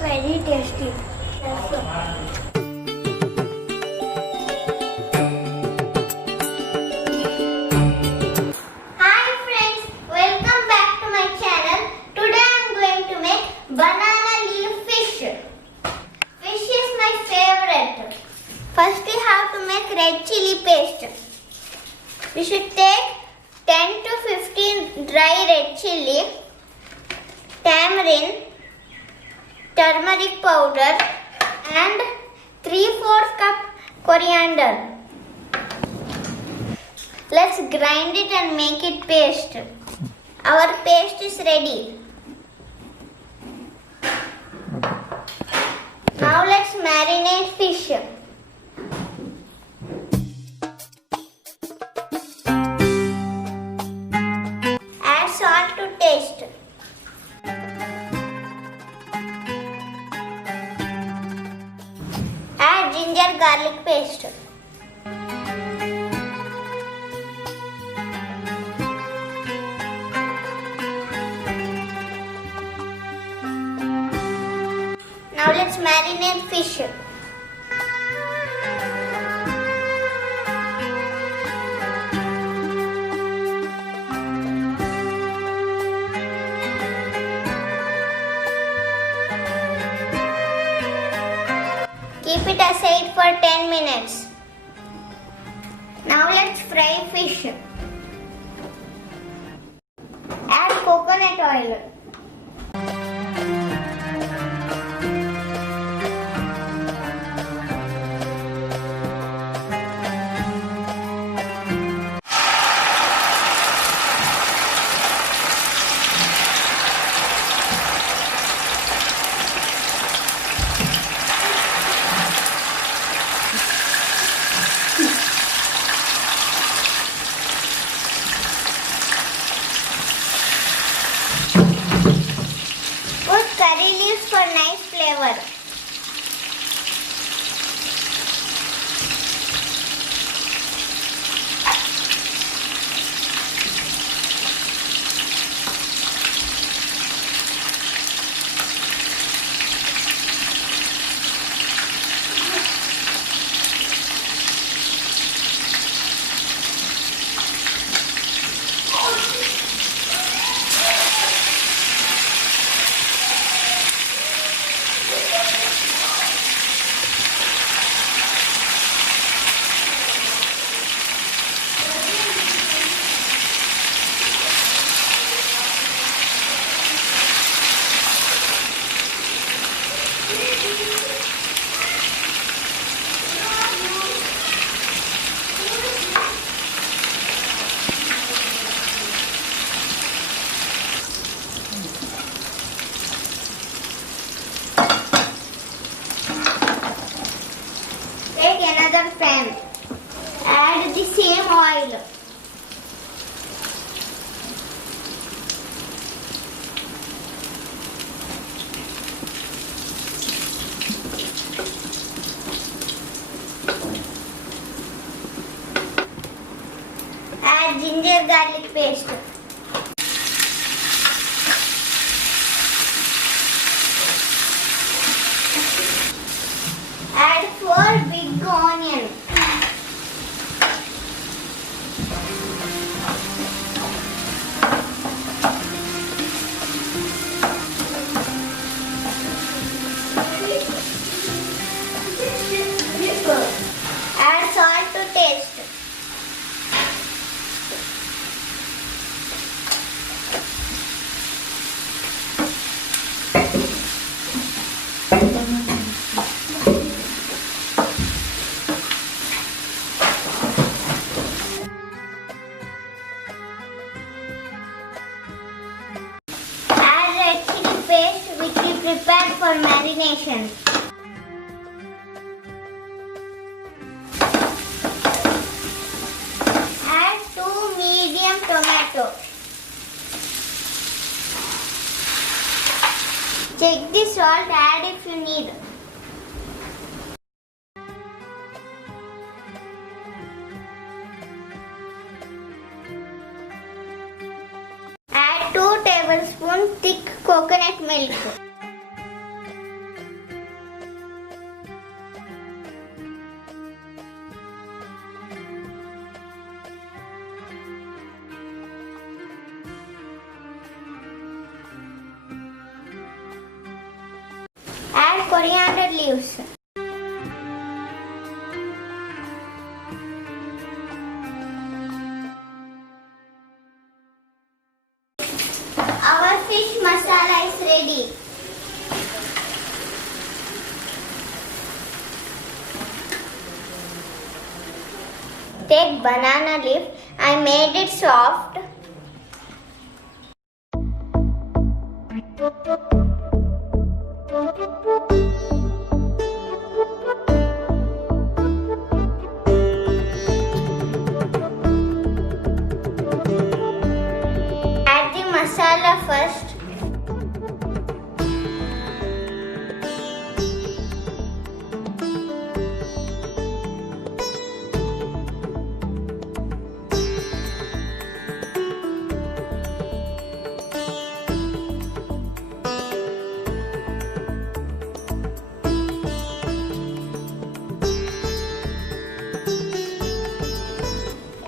very tasty. Hi friends, welcome back to my channel. Today I am going to make banana leaf fish. Fish is my favorite. First we have to make red chili paste. We should take 10 to 15 dry red chili, tamarind, turmeric powder and 3/4 cup coriander. Let's grind it and make it paste. Our paste is ready. Now let's marinate fish. Add salt to taste. Add ginger garlic paste. Now let's marinate fish. Keep it aside for 10 minutes. Now let's fry fish. Add coconut oil. Put curry leaves for nice flavor. Take another pan. Add the same oil. Add ginger garlic paste. Add 4 big onions. Add salt to taste. Add red chili paste which we prepared for marination. Add 2 medium tomatoes. Check the salt, add if you need. Add 2 tablespoons thick coconut milk. Add coriander leaves. Our fish masala is ready. Take banana leaf. I made it soft. Add the masala first.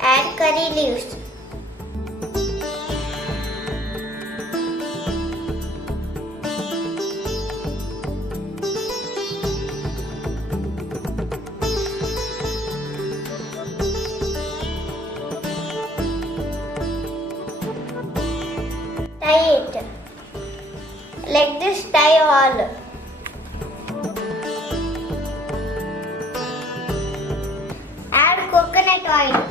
Add curry leaves. Tie it. Like this, tie all. Add coconut oil.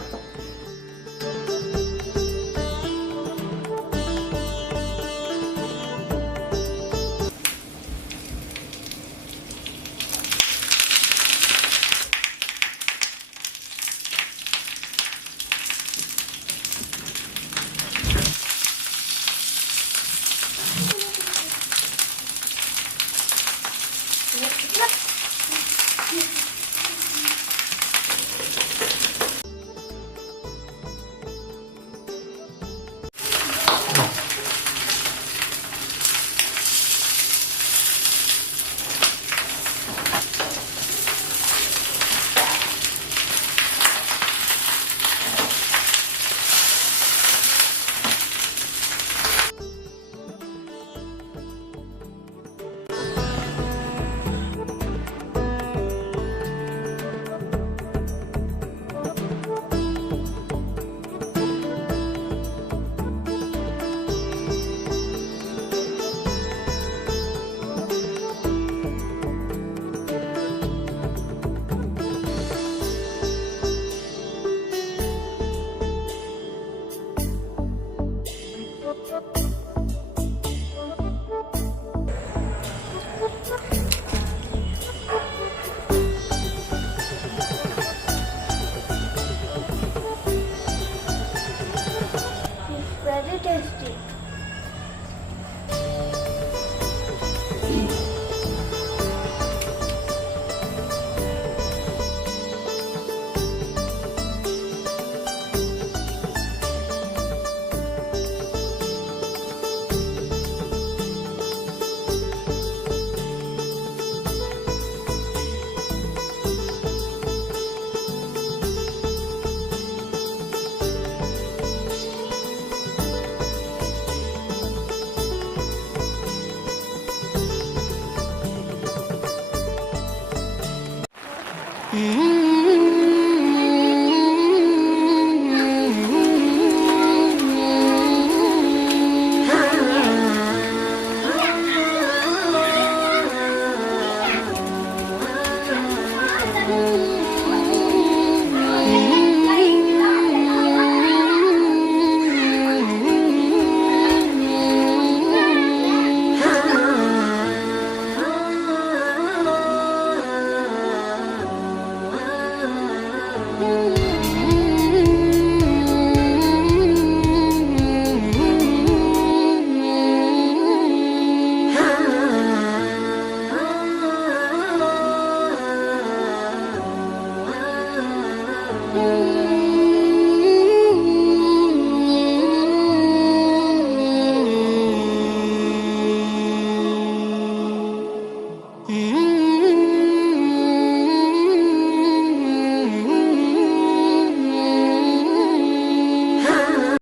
Very tasty.